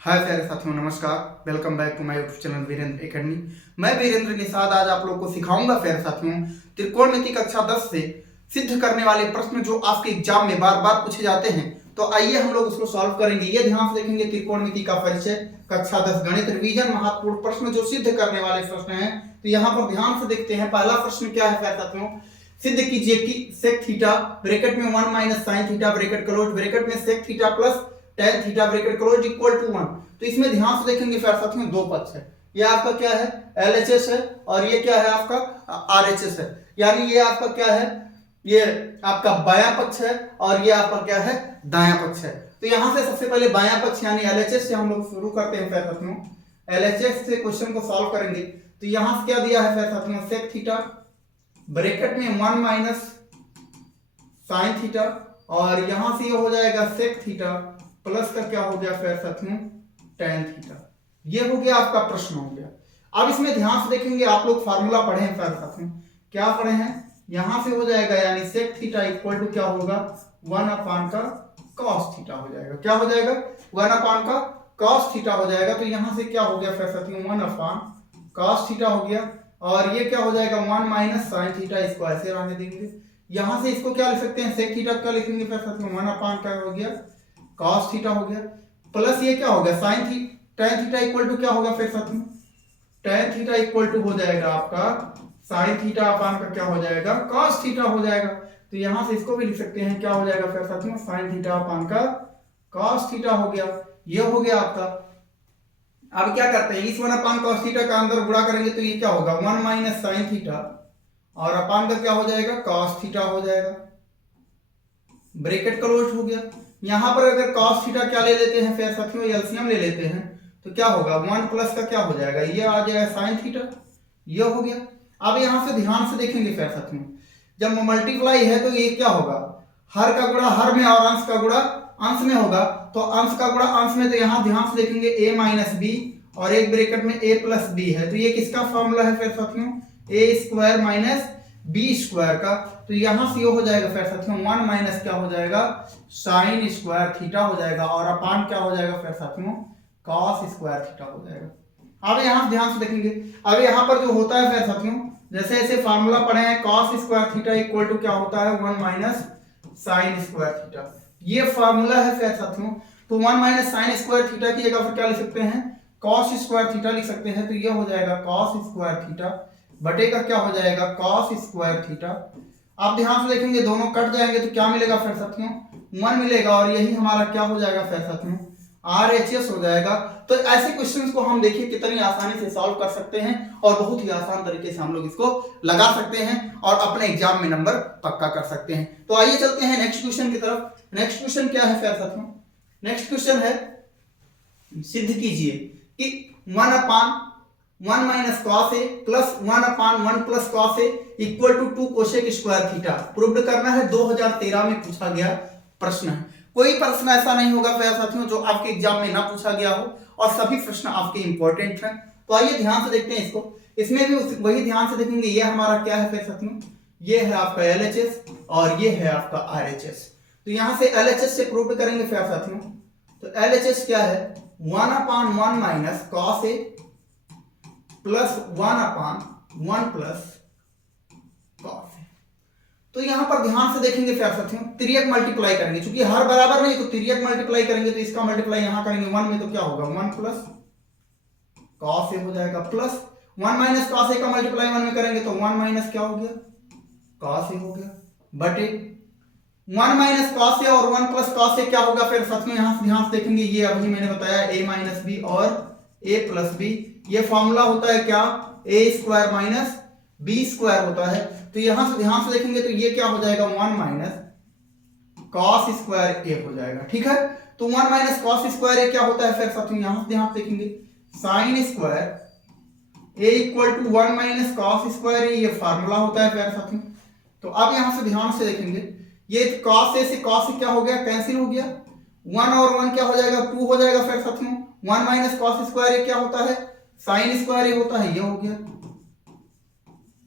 हाय प्यारे साथियों, नमस्कार। Welcome back to my YouTube channel Virendra academy. मैं वीरेंद्र निषाद आज आप लोगों को सिखाऊंगा प्यारे साथियों त्रिकोणमिति कक्षा 10 से सिद्ध करने वाले प्रश्न जो आपके एग्जाम में बार बार पूछे जाते हैं। तो आइए हम लोग उसको सॉल्व करेंगे। ये ध्यान से देखेंगे, त्रिकोणमिति का परिचय, कक्षा 10 गणित रिवीजन, महत्वपूर्ण प्रश्न जो सिद्ध करने वाले प्रश्न हैं। तो यहाँ पर ध्यान से देखते हैं, पहला प्रश्न क्या है प्यारे साथियों। सिद्ध कीजिए कि सेक थीटा ब्रैकेट में 1 minus sine theta bracket close bracket में sec theta plus tan theta bracket close equal to 1। तो इसमें ध्यान से देखेंगे प्यारे साथियों, दो पक्ष है। ये आपका क्या है, LHS है, और ये क्या है आपका RHS है। यानी ये आपका क्या है, ये आपका बायां पक्ष है और ये आपका क्या है, दायां पक्ष है। तो यहां से सबसे पहले बायां पक्ष यानी LHS से हम लोग शुरू करते हैं प्यारे साथियों। LHS से क्वेश्चन को सॉल्व करेंगे। तो यहां से क्या दिया है प्यारे साथियों, सेक थीटा ब्रैकेट में 1 माइनस साइन थीटा, और यहां से ये हो जाएगा सेक थीटा प्लस का क्या हो गया प्यारे साथियों, tan थीटा। ये हो गया आपका प्रश्न हो गया। अब इसमें ध्यान से देखेंगे, आप लोग फार्मूला पढ़े हैं प्यारे साथियों, क्या पढ़े हैं, यहां से हो जाएगा यानी सेक थीटा इक्वल टू क्या होगा, 1 अपान का cos थीटा हो जाएगा। क्या हो जाएगा, 1 अपान का cos थीटा हो जाएगा। तो यहां से क्या हो गया प्यारे साथियों, 1 अपान cos थीटा हो गया, और ये क्या हो जाएगा 1 माइनस साइन थीटा, इसको ऐसे रहने देंगे। यहां से इसको क्या लिख सकते हैं, सेक थीटा क्या लिखेंगे प्यारे साथियों, 1 अपान का हो गया cos थीटा हो गया, प्लस ये क्या हो गया sine tan theta equal to क्या होगा फिर साथियों, tan थीटा इक्वल टू हो जाएगा आपका साइन थीटा अपान का क्या हो जाएगा, cos थीटा हो जाएगा। तो यहां से इसको भी लिख सकते हैं, क्या हो जाएगा फिर साथियों, साइन थीटा अपान का cos थीटा हो गया। ये हो गया आपका। अब क्या करते हैं, इस 1 अपान cos थीटा का अंदर गुणा करेंगे तो ये क्या होगा, 1 माइनस साइन थीटा, और अपान का क्या हो जाएगा, cos थीटा हो जाएगा। ब्रैकेट क्लोज हो गया। यहां पर अगर cos थीटा क्या ले लेते हैं फिर साथियों, एलसीएम ले लेते हैं, तो क्या होगा 1 प्लस का क्या हो जाएगा, ये आ जाएगा साइन थीटा। ये हो गया। अब यहां से ध्यान से देखेंगे फिर साथियों, जब मल्टीप्लाई है तो ये क्या होगा, हर का गुणा हर में और अंश का गुणा अंश में होगा। तो अंश का गुणा अंश में, तो यहां ध्यान से देखेंगे a माइनस बी और एक ब्रैकेट में a प्लस बी है। तो ये किसका फॉर्मूला है फिर साथियों, a square minus B square का। तो यहां से ये हो जाएगा फिर साथियों 1 माइनस क्या हो जाएगा, साइन स्क्वायर थीटा हो जाएगा, और अपान क्या हो जाएगा फिर साथियों, cos स्क्वायर थीटा हो जाएगा। अब यहां ध्यान से देखेंगे, अब यहां पर जो होता है फिर साथियों, जैसे ऐसे फार्मूला पढ़े हैं, cos square theta equal to क्या होता है, 1 माइनस साइन स्क्वायर थीटा। ये फार्मूला है फिर साथियों। तो 1 माइनस साइन स्क्वायर थीटा की जगह पर क्या लिख सकते हैं, cos स्क्वायर थीटा लिख सकते हैं। तो ये हो जाएगा cos स्क्वायर थीटा बटे का क्या हो जाएगा, cos स्क्वायर थीटा। आप ध्यान से देखेंगे, दोनों कट जाएंगे तो क्या मिलेगा फिर साथियों, 1 मिलेगा, और यही हमारा क्या हो जाएगा फिर साथियों, RHS हो जाएगा। तो ऐसे क्वेश्चंस को हम देखिए कितनी आसानी से सॉल्व कर सकते हैं, और बहुत ही आसान तरीके से हम लोग इसको लगा सकते हैं और अपने एग्जाम में नंबर पक्का कर सकते हैं। तो आइए चलते हैं नेक्स्ट क्वेश्चन की तरफ। नेक्स्ट क्वेश्चन क्या है फिर साथियों, नेक्स्ट क्वेश्चन है, सिद्ध कीजिए कि 1 upon 1 minus cos A plus 1 upon 1 plus cos A equal to 2 cosec square theta proved करना है। 2013 में पूछा गया प्रश्न है। कोई प्रश्न ऐसा नहीं होगा प्यारे साथियों जो आपके एग्जाम में ना पूछा गया हो, और सभी प्रश्न आपके इंपॉर्टेंट हैं। तो आइए ध्यान से देखते हैं इसको। इसमें भी वही ध्यान से देखेंगे, ये हमारा क्या है प्यारे साथियों, ये है आपका LHS और ये है आपका RHS। तो यहां से LHS से प्रूव करेंगे प्यारे साथियों। तो LHS क्या है, 1 upon 1 minus cos A plus 1 upon 1 plus cos. तो यहां पर ध्यान से देखेंगे प्यारे साथियों, तिर्यक मल्टीप्लाई करेंगे, क्योंकि हर बराबर नहीं तो तिर्यक मल्टीप्लाई करेंगे। तो इसका मल्टीप्लाई यहां करेंगे 1 में, तो क्या होगा 1 प्लस कॉस ए हो जाएगा, प्लस 1 माइनस कॉस ए का मल्टीप्लाई 1 में करेंगे तो 1 माइनस क्या हो गया, कॉस ए हो गया, बटे 1 माइनस कॉस ए और 1 प्लस कॉस ए क्या होगा फिर साथियों, यहां से ध्यान से देखेंगे, ये अभी मैंने बताया a माइनस बी और a प्लस बी। ये फॉर्मूला होता है क्या, a square minus B square होता है। तो यहां से ध्यान से देखेंगे तो ये क्या हो जाएगा, 1 माइनस कॉस स्क्वायर ए हो जाएगा। ठीक है, तो 1 माइनस कॉस स्क्वायर ए क्या होता है फिर साथियों, यहां से ध्यान से देखेंगे, sine square A equal to 1 minus cos square A, ये फार्मूला होता है फिर साथियों। तो अब यहां से ध्यान से देखेंगे, ये कॉस ए से कॉस क्या हो गया, कैंसिल हो गया, 1 और 1 क्या हो जाएगा, 2 हो जाएगा फिर साथियों। 1 माइनस कॉस स्क्वायर ए क्या होता है, साइन स्क्वायर ए होता है, ये हो गया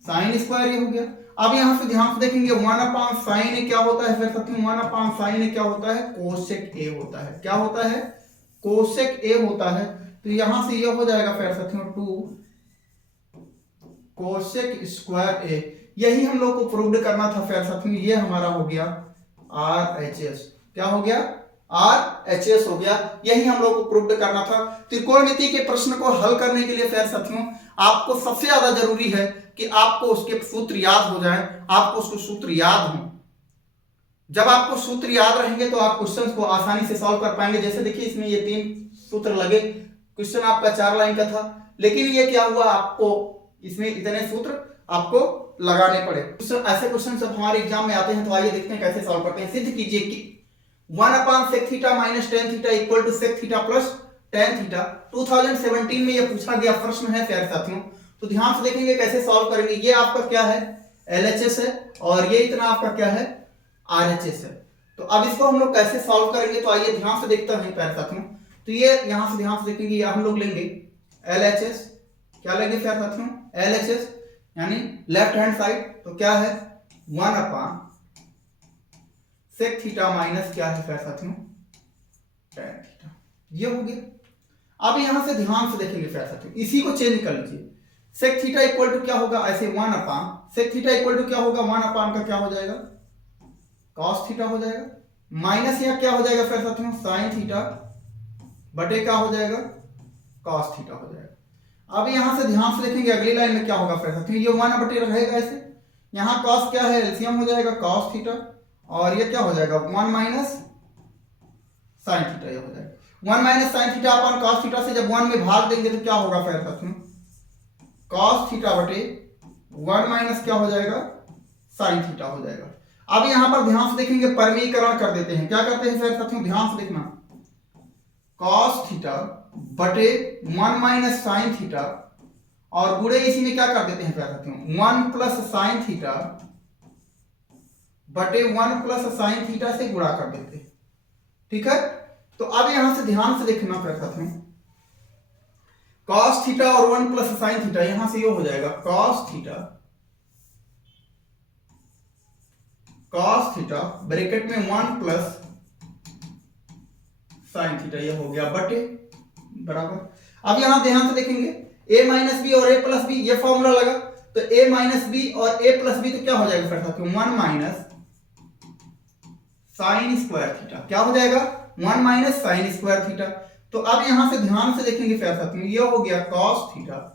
साइन स्क्वायर ए हो गया। अब यहां से ध्यान से देखेंगे, 1 अपान साइन ए क्या होता है फिर साथियों, 1 अपान साइन ए क्या होता है, कोसेक ए होता है। क्या होता है, कोसेक ए होता है, तो यहां से ये हो जाएगा फिर साथियों 2 कोसेक स्क्वायर ए। यही हम लोग को प्रूव करना था फिर साथियों। ये हमारा हो गया RHS। क्या हो गया? RHS हो गया। यही हम लोग को प्रूव करना था। त्रिकोणमिति के प्रश्न को हल करने के लिए फिर साथियों आपको सबसे ज्यादा जरूरी है कि आपको उसके सूत्र याद हो जाए, आपको उसको सूत्र याद हो। जब आपको सूत्र याद रहेंगे तो आप क्वेश्चन को आसानी से सॉल्व कर पाएंगे। जैसे देखिए इसमें ये 3 सूत्र लगे, क्वेश्चन आपका 4 लाइन का था, लेकिन ये क्या हुआ, आपको इसमें इतने सूत्र आपको लगाने पड़े। ऐसे क्वेश्चन जब हमारे एग्जाम में आते हैं तो आइए देखते हैं कैसे सॉल्व करते हैं। सिद्ध कीजिए कि 1/sec θ - tan θ = sec θ plus tan θ। 2017 में ये पूछा गया प्रश्न है प्यारे साथियों। तो ध्यान से देखेंगे कैसे सॉल्व करेंगे। ये आपका क्या है? LHS है, और ये इतना आपका क्या है? RHS है। तो अब इसको हम लोग कैसे सॉल्व करेंगे, तो आइए ध्यान से देखते हैं प्यारे साथियों। तो ये यहां से ध्यान से देखेंगे, ये हम लोग लेंगे LHS। क्या लेंगे प्यारे साथियों? LHS यानी लेफ्ट हैंड साइड। तो क्या है? 1/sec θ माइनस क्या है प्यारे साथियों? tan θ। ये हो गया। अब यहां से ध्यान से देखेंगे प्यारे साथियों, इसी को चेंज कर लीजिए। sec θ इक्वल टू क्या होगा? ऐसे 1/sec θ इक्वल टू क्या होगा? 1/, का क्या हो जाएगा? cos θ हो जाएगा। माइनस यहाँ क्या हो जाएगा प्यारे साथियों? sin θ बटे क्या हो जाएगा? cos θ हो जाएगा। अब यहां से ध्यान से देखेंगे अगली लाइन में क्या होगा प्यारे साथियों? ये 1 बटे रहेगा ऐसे। यहाँ cos क्या है? एलसीएम हो जाएगा cos θ, और ये क्या हो जाएगा? 1 माइनस sin θ। ये हो जाएगा 1 माइनस sin θ अपन cos θ से जब 1 में भाग देंगे तो क्या होगा प्यारे साथियों? cos θ बटे 1 माइनस क्या हो जाएगा? sin θ हो जाएगा। अब यहां पर ध्यान से देखेंगे परिमीकरण कर देते हैं। क्या करते हैं प्यारे साथियों? ध्यान से देखना, cos θ बटे 1 माइनस sin θ, और गुणे इसी में क्या कर देते हैं प्यारे साथियों? 1 प्लस sin θ बटे 1 प्लस sin θ से गुणा कर देते हैं। ठीक है। तो अब यहां से ध्यान से देखना प्यारे साथियों, cos θ और 1 प्लस sin θ, यहां से ये हो जाएगा cos θ ब्रैकेट में 1 प्लस sin θ, ये हो गया बटे बराबर। अब यहां ध्यान से देखेंगे a माइनस बी और a प्लस बी, ये फॉर्मूला लगा, तो a माइनस बी और a प्लस बी, तो क्या हो जाएगा फिर साथियों? 1 माइनस साइन स्क्वायर थीटा। क्या हो जाएगा? 1 माइनस साइन स्क्वायर थीटा। तो अब यहां से ध्यान से देखेंगे फिर साथियों, ये हो गया cos θ,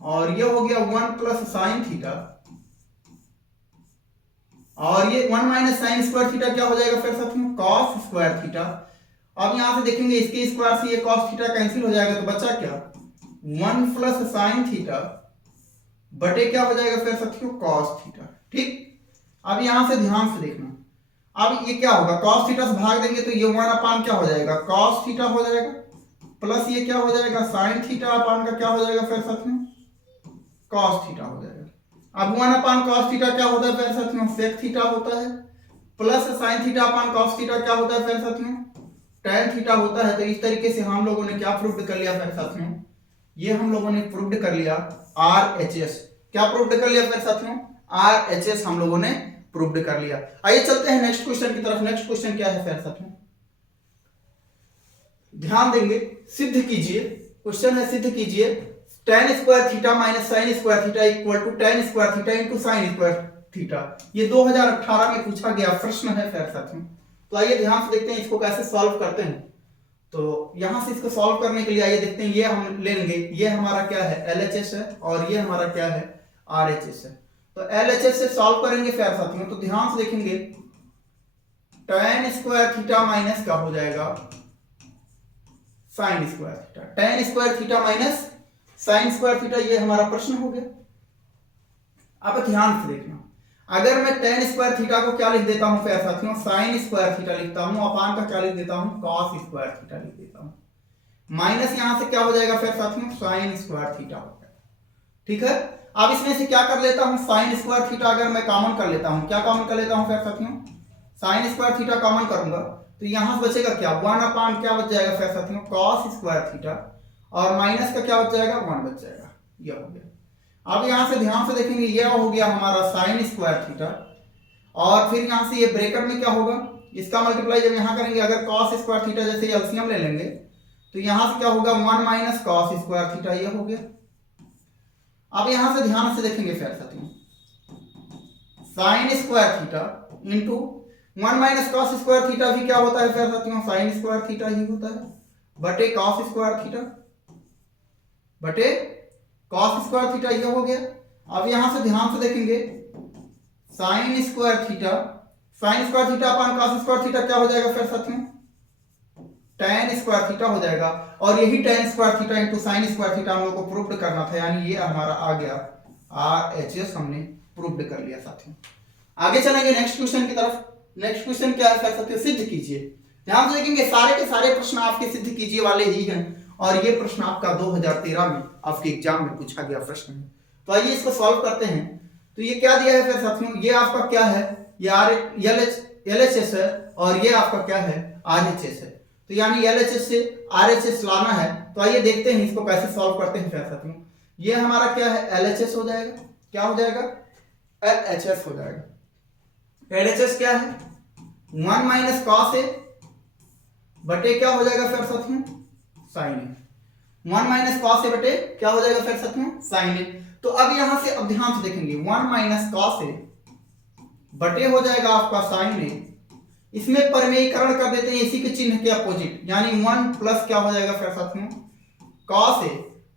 और ये हो गया 1 प्लस साइन थीटा, और ये 1 माइनस साइन स्क्वायर थीटा क्या हो जाएगा फिर साथियों? cos square theta. अब यहां से देखेंगे इसके स्क्वायर से ये cos थीटा कैंसिल हो जाएगा, तो बचा क्या? 1 प्लस साइन थीटा बटे क्या हो जाएगा फिर साथियों? cos theta. ठीक। अब यहां से ध्यान से देखना, अब ये क्या होगा? cos थीटा से भाग देंगे तो ये 1/, क्या हो जाएगा? cos थीटा हो जाएगा, प्लस ये क्या हो जाएगा? sin थीटा अपान का क्या हो जाएगा फिर साथियों? cos थीटा हो जाएगा। अब 1/, cos थीटा क्या होता है फिर साथियों? sec थीटा होता है, plus sin theta upon cos theta क्या होता है फिर साथियों? tan थीटा होता है। तो इस तरीके से हम लोगों ने क्या प्रूव कर लिया फिर साथियों? ये हम लोगों ने प्रूव कर लिया RHS। क्या प्रूव कर लिया फिर साथियों? RHS हम लोगों ने प्रूव कर लिया। आइए चलते हैं नेक्स्ट क्वेश्चन की तरफ। नेक्स्ट क्वेश्चन क्या है फिर साथियों? ध्यान देंगे, सिद्ध कीजिए। क्वेश्चन है सिद्ध कीजिए tan square theta minus sin square theta equal to tan square theta into sin square theta. ये 2018 में पूछा गया प्रश्न है फिर साथियों। तो आइए ध्यान से देखते हैं इसको कैसे सॉल्व करते हैं। तो यहां से इसको सॉल्व करने के लिए आइए देखते हैं, ये हम लेंगे, ये हमारा क्या है? LHS है, और ये हमारा क्या है? RHS है। तो LHS से सॉल्व करेंगे फिर साथियों, तो ध्यान से देखेंगे tan स्क्वायर थीटा माइनस क्या हो जाएगा? sin square theta. tan square theta minus sin square theta, ये हमारा प्रश्न हो गया। अब ध्यान से देखना, अगर मैं tan स्क्वायर थीटा को क्या लिख देता हूं फिर साथियों? sin स्क्वायर थीटा लिखता हूं, अपान का क्या लिख देता हूं? cos स्क्वायर थीटा लिख देता हूं। माइनस यहां से क्या हो जाएगा फिर साथियों? sin स्क्वायर थीटा हो जाएगा। ठीक है। अब इसमें से क्या कर लेता हूं? sin स्क्वायर थीटा अगर मैं कॉमन कर लेता हूं, क्या कॉमन कर लेता हूं फिर साथियों? sin स्क्वायर थीटा कॉमन करूंगा तो यहां से बचेगा क्या? 1/, क्या बच जाएगा फिर साथियों? cos स्क्वायर थीटा, और माइनस का क्या बच जाएगा? 1 बच जाएगा। यह हो गया। अब यहां से ध्यान से देखेंगे, यह हो गया हमारा sin स्क्वायर थीटा, और फिर यहां से ये ब्रैकेट में क्या होगा? इसका मल्टीप्लाई जब यहां करेंगे, अगर cos स्क्वायर थीटा जैसे एलसीएम ले लेंगे तो यहां से क्या होगा 1 माइनस कॉस स्क्वायर थीटा, ये हो गया। अब यहां से ध्यान से देखेंगे प्यारे साथियों, sign square theta into 1 minus cos square theta भी क्या होता है प्यारे साथियों, साइन स्क्वायर थीटा ही होता है, बटे कॉस स्क्वायर थीटा बटे कॉस स्क्वायर थीटा, ये हो गया। अब यहां से ध्यान से देखेंगे, sine square theta upon cos square theta क्या हो जाएगा फिर साथियों, tan स्क्वायर थीटा हो जाएगा। और यही tan square theta into sine square theta हम लोग को प्रूव्ड करना था, यानी ये हमारा आ गया RHS, हमने प्रूव्ड कर लिया साथियों। आगे चलेंगे नेक्स्ट क्वेश्चन की तरफ। नेक्स्ट क्वेश्चन क्या है फिर साथियों, सिद्ध कीजिए। ध्यान से देखेंगे, सारे के सारे प्रश्न आपके सिद्ध कीजिए वाले ही हैं, और ये प्रश्न आपका 2013 में आपके एग्जाम में पूछा गया प्रश्न है। तो आइए इसको सॉल्व करते हैं। तो ये क्या दिया है फिर साथियों, ये आपका क्या है, ये LHS है, और ये आपका क्या है, RHS है। तो यानी LHS से RHS लाना है। तो आइए देखते हैं इसको कैसे सॉल्व करते हैं फिर साथियों। ये हमारा क्या है, LHS हो जाएगा, क्या हो जाएगा, LHS हो जाएगा। LHS क्या है, 1 माइनस कॉस ए बटे क्या हो जाएगा फिर साथियों, साइन ए। 1 माइनस कॉस ए बटे क्या हो जाएगा फिर साथियों, साइन ए। तो अब यहां से अब ध्यान से देखेंगे, 1 माइनस कॉस ए बटे हो जाएगा आपका साइन ए। इसमें परिमेयीकरण कर देते हैं इसी के चिन्ह के अपोजिट, यानी 1 प्लस क्या हो जाएगा फिर साथियों, कॉस ए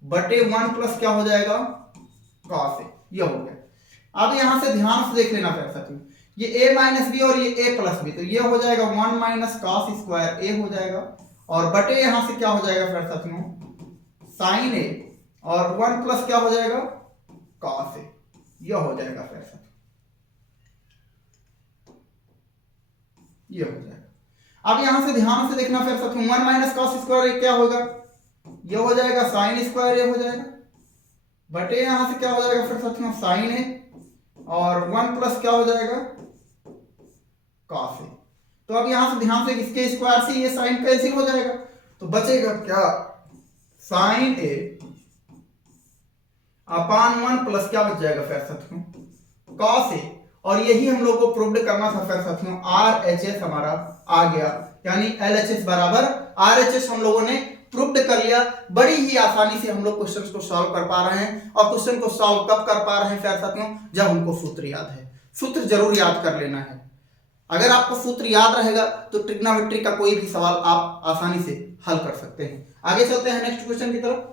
बटे 1 प्लस क्या हो जाएगा, कॉस ए, ये हो गया। अब यहां से ध्यान से देख लेना फिर साथियों, ये a माइनस बी और ये a प्लस बी, तो ये हो जाएगा 1 माइनस कॉस स्क्वायर a हो जाएगा, और बटे यहां से क्या हो जाएगा फिर साथियों, साइन ए, और 1 प्लस क्या हो जाएगा, कॉस ए, ये हो जाएगा फिर साथियों, ये हो जाएगा। अब यहां से ध्यान से देखना फिर साथियों, 1 माइनस कॉस स्क्वायर क्या होगा, ये हो जाएगा साइन स्क्वायर ए हो जाएगा, बटे यहां से क्या हो जाएगा फिर साथियों, साइन ए, और 1 प्लस क्या हो जाएगा, कॉस ए। तो अब यहां से ध्यान से इसके स्क्वायर से ये साइन कैंसिल हो जाएगा, तो बचेगा क्या, साइन ए अपान 1 प्लस क्या बच जाएगा फिर साथियों, कॉस ए। और यही हम लोग को प्रूव्ड करना था फिर साथियों, RHS हमारा आ गया, यानी LHS बराबर RHS हम लोगों ने प्रूव्ड कर लिया। बड़ी ही आसानी से हम लोग क्वेश्चंस को सॉल्व कर पा रहे हैं, और क्वेश्चन को सॉल्व कब कर पा रहे हैं फिर साथियों, जब हमको सूत्र याद है। सूत्र जरूर याद कर लेना है। अगर आपको सूत्र याद रहेगा तो ट्रिग्नोमेट्री का कोई भी सवाल आप आसानी से हल कर सकते हैं। आगे चलते हैं नेक्स्ट क्वेश्चन की तरफ।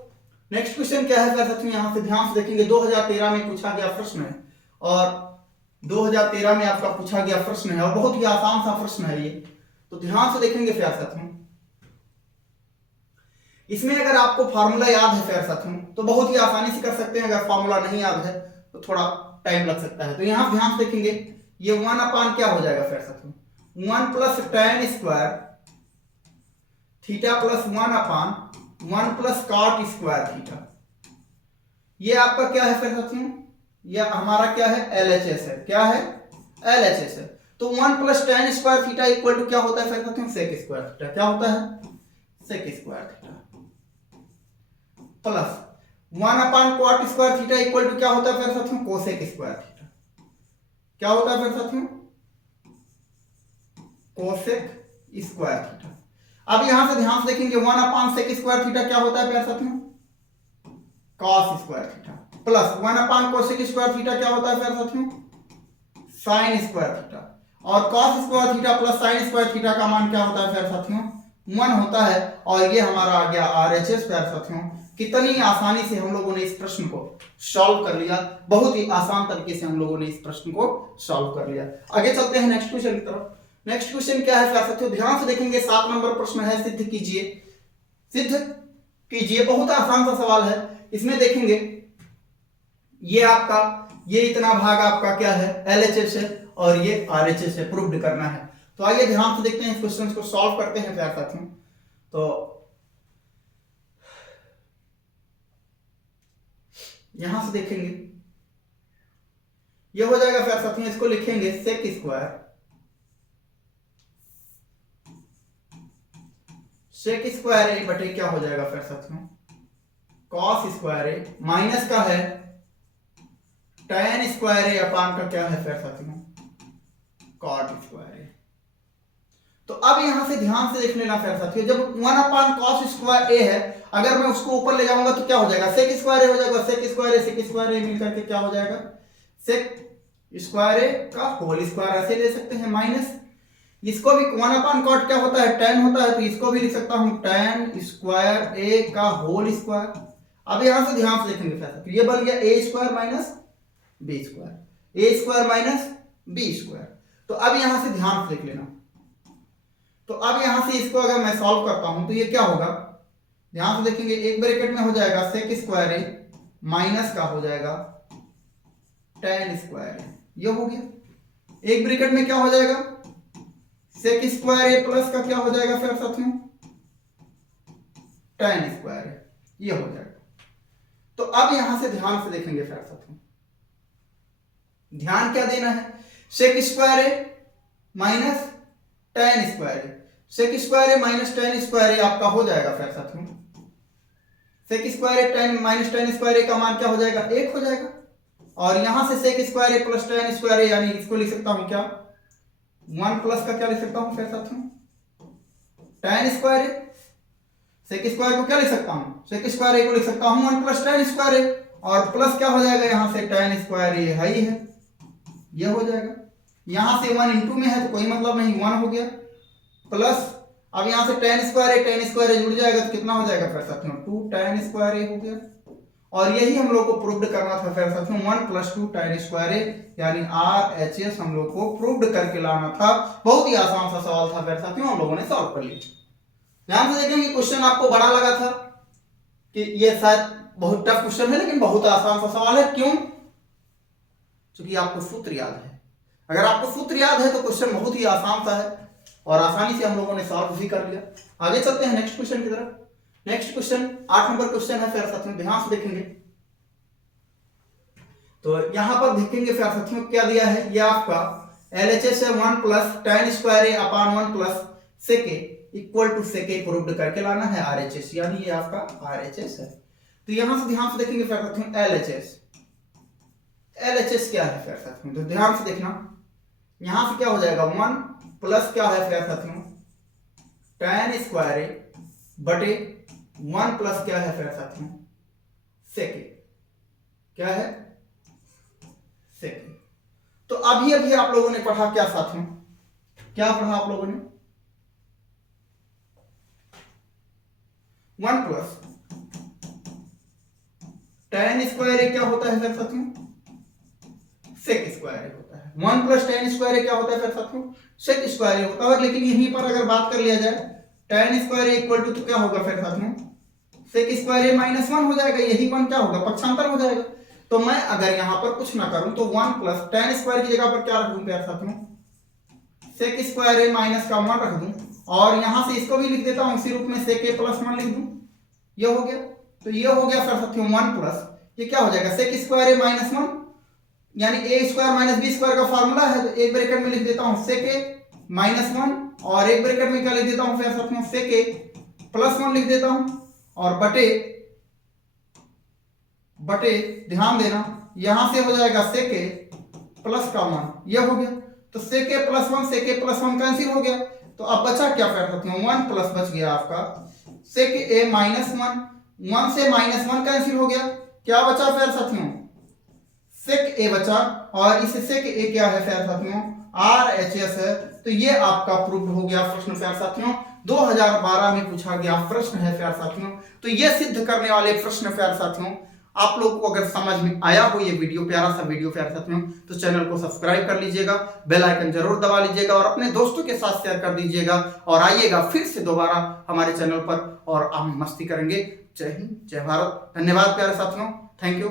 नेक्स्ट क्वेश्चन क्या है फिर साथियों, यहां से ध्यान से देखेंगे, 2013 में पूछा गया प्रश्न है, और 2013 में आपका पूछा गया प्रश्न है, और बहुत ही आसान सा प्रश्न है ये। तो ध्यान से देखेंगे फिर साथियों, इसमें अगर आपको फार्मूला याद है फिर साथियों तो बहुत ही आसानी से कर सकते हैं, अगर फार्मूला नहीं याद है तो थोड़ा टाइम लग सकता है। तो यहां ध्यान से देखेंगे, ये 1 अपान क्या हो जाएगा फिर साथियों, 1 plus tan square theta plus 1 upon 1 plus cot square theta. ये आपका क्या है फिर साथियों, ये हमारा क्या है, LHS है, क्या है, LHS है। तो 1 plus tan square theta equal to क्या होता है फिर साथियों, सेक स्क्वायर थीटा, क्या होता है, sec square theta, plus 1 upon cot square theta equal to क्या होता है फिर साथियों, कोसेक स्क्वायर थीटा, क्या होता है फिर साथियों, कोसेक स्क्वायर थीटा। अब यहां से ध्यान से देखेंगे, 1 अपान सेक स्क्वायर थीटा क्या होता है फिर साथियों, कॉस स्क्वायर थीटा, प्लस 1 अपान कोसेक स्क्वायर थीटा क्या होता है फिर साथियों, साइन स्क्वायर थीटा, और cos square theta plus sign square theta का मान क्या होता है फिर साथियों, 1 होता है। और ये हमारा आ गया RHS फिर साथियों। कितनी आसानी से हम लोगों ने इस प्रश्न को सॉल्व कर लिया, बहुत ही आसान तरीके से हम लोगों ने इस प्रश्न को सॉल्व कर लिया। आगे चलते हैं नेक्स्ट क्वेश्चन की तरफ। नेक्स्ट क्वेश्चन क्या है फिर साथियों, ध्यान से देखेंगे, 7 नंबर प्रश्न है, सिद्ध कीजिए, सिद्ध कीजिए। बहुत आसान सा सवाल है। इसमें देखेंगे, ये आपका, ये इतना भाग आपका क्या है, LHS है, और ये RHS है, प्रूव्ड करना है। तो आइए ध्यान से देखते हैं, इस क्वेश्चन को सॉल्व करते हैं प्यारे साथियों। तो यहां से देखेंगे, ये हो जाएगा फिर साथियों, इसको लिखेंगे सेक स्क्वायर, सेक स्क्वायर ए बटे क्या हो जाएगा फिर साथियों, कॉस स्क्वायर ए, माइनस का है tan स्क्वायर ए अपान का क्या है फिर साथियों, कॉट स्क्वायर ए। तो अब यहां से ध्यान से देख लेना प्यारे साथियों, जब 1/cos स्क्वायर ए है, अगर मैं उसको ऊपर ले जाऊंगा तो क्या हो जाएगा, सेक स्क्वायर ए हो जाएगा, सेक स्क्वायर ए मिलकर के क्या हो जाएगा, सेक स्क्वायर ए का होल स्क्वायर, ऐसे ले सकते हैं, माइनस इसको भी 1/cot क्या होता है, tan होता है, तो इसको भी लिख सकता हूं tan स्क्वायर ए का होल स्क्वायर। अब यहां से ध्यान से देखेंगे प्यारे साथियों, ये बन गया a square minus b square, a square minus b square. तो अब यहां से ध्यान से देख लेना, तो अब यहां से इसको अगर मैं सॉल्व करता हूं तो ये क्या होगा, ध्यान से देखेंगे, एक ब्रैकेट में हो जाएगा सेक स्क्वायर ए माइनस का हो जाएगा tan स्क्वायर ए, ये हो गया। एक ब्रैकेट में क्या हो जाएगा, सेक स्क्वायर ए प्लस का क्या हो जाएगा फिर साथियों, tan स्क्वायर ए, ये हो जाएगा। तो अब यहां से ध्यान से देखेंगे फिर साथियों, ध्यान क्या देना है, सेक स्क्वायर ए माइनस tan स्क्वायर ए, सेक स्क्वायर ए माइनस tan स्क्वायर ए आपका हो जाएगा फिर साथियों, सेक स्क्वायर ए tan माइनस tan स्क्वायर ए का मान क्या हो जाएगा, 1 हो जाएगा। और यहां से सेक स्क्वायर ए प्लस tan स्क्वायर ए, यानी इसको लिख सकता हूं क्या, 1 प्लस का क्या लिख सकता हूं फिर साथियों, tan स्क्वायर ए, सेक स्क्वायर को क्या लिख सकता हूं, सेक स्क्वायर ए को लिख सकता हूं 1 प्लस tan स्क्वायर ए, और प्लस क्या हो जाएगा यहां से tan स्क्वायर ए है ही है, ये हो जाएगा। यहां से 1 इंटू में है तो कोई मतलब नहीं, 1 हो गया, प्लस अब यहां से tan स्क्वायर ए जुड़ जाएगा तो कितना हो जाएगा फिर साथियों, 2 tan स्क्वायर ए हो गया। और यही हम लोग को प्रूव्ड करना था फिर साथियों, 1 + 2 tan स्क्वायर ए, यानी RHS हम लोग को प्रूव्ड करके लाना था। बहुत ही आसान सा सवाल था फिर साथियों, हम लोगों ने सॉल्व कर लिया। ध्यान से देखेंगे, क्वेश्चन आपको बड़ा लगा था कि ये शायद बहुत टफ क्वेश्चन है, लेकिन बहुत आसान सा सवाल है। क्यों? क्योंकि आपको सूत्र याद है। अगर आपको सूत्र याद है तो क्वेश्चन बहुत ही आसान सा है और आसानी से हम लोगों ने सॉल्व भी कर लिया। आगे चलते हैं नेक्स्ट क्वेश्चन की तरफ। नेक्स्ट क्वेश्चन 8 नंबर क्वेश्चन है फिर साथियों, ध्यान से देखेंगे। तो यहां पर देखेंगे फिर साथियों क्या दिया है, ये आपका LHS है 1 + tan square A upon 1 + sec a equal to sec a proved करके लाना है RHS, यानी ये आपका RHS है। तो यहां से ध्यान से देखेंगे फिर साथियों LHS क्या है फिर साथियों, तो ध्यान से देखना, यहां से क्या हो जाएगा 1 प्लस क्या है फिर साथियों tan स्क्वायर ए बटे 1 प्लस क्या है फिर साथियों sec a, क्या है sec a। तो अभी अभी आप लोगों ने पढ़ा क्या साथियों, क्या पढ़ा आप लोगों ने, 1 प्लस tan स्क्वायर ए क्या होता है फिर साथियों, sec स्क्वायर ए होता है। 1 + tan स्क्वायर ए क्या होता है फिर साथियों, sec स्क्वायर ए होता है। लेकिन यहीं पर अगर बात कर लिया जाए tan square A equal to, तो क्या होगा फिर साथियों sec स्क्वायर ए -1 हो जाएगा, यही 1 क्या होगा पक्षांतर हो जाएगा। तो मैं अगर यहां पर कुछ ना करूं तो 1 + tan स्क्वायर की जगह पर क्या रख दूं प्यारे साथियों, sec स्क्वायर ए माइनस का 1 रख दूं, और यहां से इसको भी लिख देता हूं इसी रूप में sec a + 1 लिख दूं, ये हो गया। तो ये हो गया फिर साथियों 1 प्लस ये क्या हो जाएगा sec स्क्वायर ए -1, यानी a स्क्वायर - b स्क्वायर का फार्मूला है, तो एक ब्रैकेट में लिख देता हूं sec a -1, और एक ब्रैकेट में क्या लिख देता हूं फिर साथियों sec a + 1 लिख देता हूं, और बटे ध्यान देना यहां से हो जाएगा sec a + 1, ये हो गया। तो sec a + 1 sec a + 1 cancel हो गया, तो अब बचा क्या फिर साथियों 1 प्लस बच गया आपका sec a -1, 1 से -1 कैंसिल हो गया, क्या बचा फिर साथियों sec a बचा, और इसे sec a क्या है फिर साथियों RHS है। तो ये आपका प्रूव्ड हो गया प्रश्न फिर साथियों, 2012 में पूछा गया प्रश्न है फिर साथियों। तो ये सिद्ध करने वाले प्रश्न फिर साथियों, आप लोग को अगर समझ में आया हो ये वीडियो, प्यारा सा वीडियो फिर साथियों, तो चैनल को सब्सक्राइब कर लीजिएगा, बेल आइकन जरूर दबा लीजिएगा, और अपने दोस्तों के साथ शेयर कर दीजिएगा, और आइएगा फिर से दोबारा हमारे चैनल पर और हम मस्ती करेंगे। जय हिंद, जय भारत, धन्यवाद प्यारे साथियों, थैंक यू।